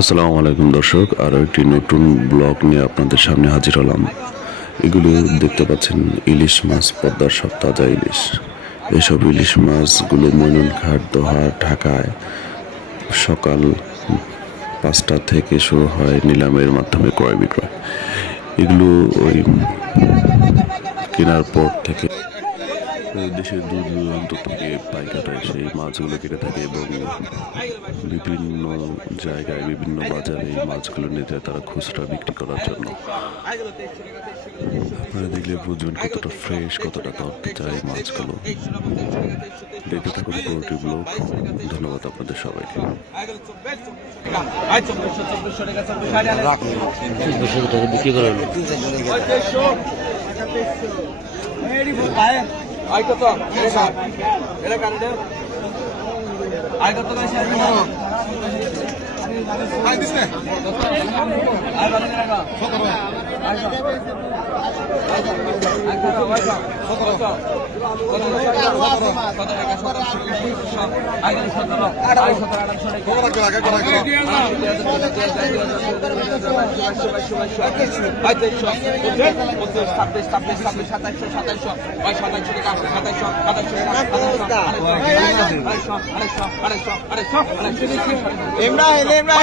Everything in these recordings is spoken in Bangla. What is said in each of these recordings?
আসসালামু আলাইকুম দর্শক, আরও একটি নতুন ব্লগ নিয়ে আপনাদের সামনে হাজির হলাম। এগুলো দেখতে পাচ্ছেন ইলিশ মাছ, পদ্মার সব তাজা ইলিশ। এসব ইলিশ মাছগুলো মইনুলঘাট দোহা, ঢাকায় সকাল পাঁচটা থেকে শুরু হয় নিলামের মাধ্যমে ক্রয় বিক্রয় এগুলো ওই কেনার পর থেকে দেশের দূর দূরান্ত থেকে পাইকাররা এসে এই মাছগুলো কেটে থাকে এবং বিভিন্ন জায়গায় বিভিন্ন বাজারে এই মাছগুলো নিয়ে যায় তারা খুচরা বিক্রি করার জন্য। আপনারা দেখলে বুঝবেন কতটা ফ্রেশ কতটা তরতাজা এই মাছগুলো। দেখতে থাকুন পুরোটি ব্লগ। ধন্যবাদ আপনাদের সবাইকে। বিক্রি করে ಆಯ್ತು ಆಯ್ತು ছাব্বিশ ছাব্বিশ ছাব্বিশ সাতাইশশো সাতাইশশো ওই সাতাইশশো টাকা সাতাইশশো সাতাইশশো আড়াইশো আড়াইশো আড়াইশো আড়াইশো আড়াইশো আড়াইশো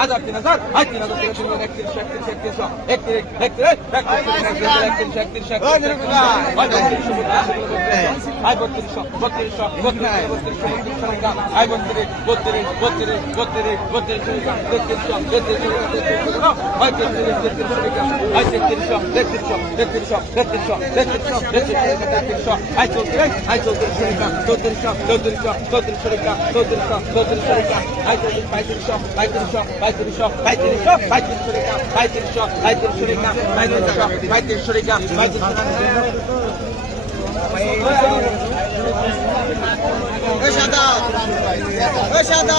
হাজার তিন হাজার আয় তিন হাজার তিন হাজার একত্রিশ একত্রিশ একত্রিশ একত্রিশ একত্রিশ একত্রিশ একত্রিশ আয় বত্রিশশো বত্রিশশো বত্রিশ বত্রিশশো বত্রিশশো আয় বত্রিশ বত্রিশ বত্রিশ বত্রিশ বত্রিশ তেত্রিশশো তেত্রিশশো আয় তেত্রিশ তেত্রিশশো আয় তেত্রিশশো তেত্রিশশো তেত্রিশশো তেত্রিশশো তেত্রিশশো তেত্রিশশো আয় চৌত্রিশ আয় চৌত্রিশশো শরীকা চৌত্রিশ চৌত্রিশ চৌত্রিশ শরীকা চৌত্রিশ চৌত্রিশ শরীকা পঁয়ত্রিশ পঁয়ত্রিশ পঁয়ত্রিশ পঁয়ত্রিশ পঁয়ত্রিশ পঁয়ত্রিশ শরীকা পঁয়ত্রিশ পঁয়ত্রিশ শরীকা পঁয়ত্রিশ পঁয়ত্রিশ শরীকা পঁয়ত্রিশ সাদা সাদা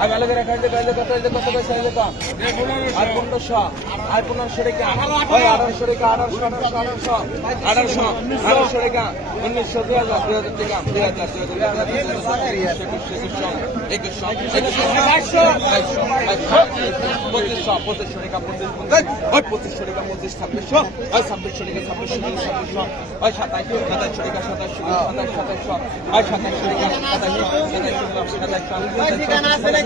আমি আলাদা রেখা দিতে পারলে কত হইলে কত পয়সা হইলে কত আর পনেরোশো আর পনেরোশো রেখা ওই আঠারোশো রেখা আঠারোশো আঠারোশো আঠারোশো আঠারোশো আঠারোশো রেখা উনিশশো দুই হাজার দুই হাজার টাকা দুই হাজার দুই হাজার দুই হাজার একুশশো একুশশো বাইশশো পঁচিশশো পঁচিশশো রেখা পঁচিশ ওই পঁচিশশো রেখা পঁচিশ ছাব্বিশশো ওই ছাব্বিশশো রেখা ছাব্বিশশো রেখা ছাব্বিশশো ওই সাতাইশশো সাতাইশশো রেখা সাতাইশশো সাতাইশ সাতাইশশো ওই সাতাইশশো রেখা সাতাইশশো সাতাইশশো সাতাইশশো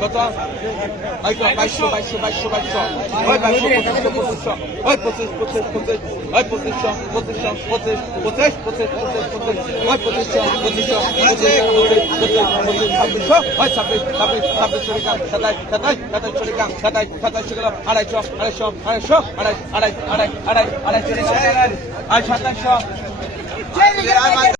কত বাইশশো বাইশশো বাইশশো বাইশশো ওই বাইশশো পঁচিশশো পঁচিশশো ওই পঁচিশ পঁচিশ পঁচিশ ওই পঁচিশশো পঁচিশশো পঁচিশ পঁচিশ পঁচিশ পঁচিশ পঁচিশ ওই পঁচিশশো পঁচিশশো পঁচিশ পঁচিশ পঁচিশ পঁচিশ ছাব্বিশশো ওই ছাব্বিশ ছাব্বিশ ছাব্বিশশো টাকা সাতাইশ সাতাইশ সাতাইশশো টাকা সাতাইশ সাতাইশশো টাকা আড়াইশো আড়াইশো আড়াইশো আড়াই আড়াই আড়াই আড়াই আড়াইশো আর সাতাইশশো Jenny, get out of my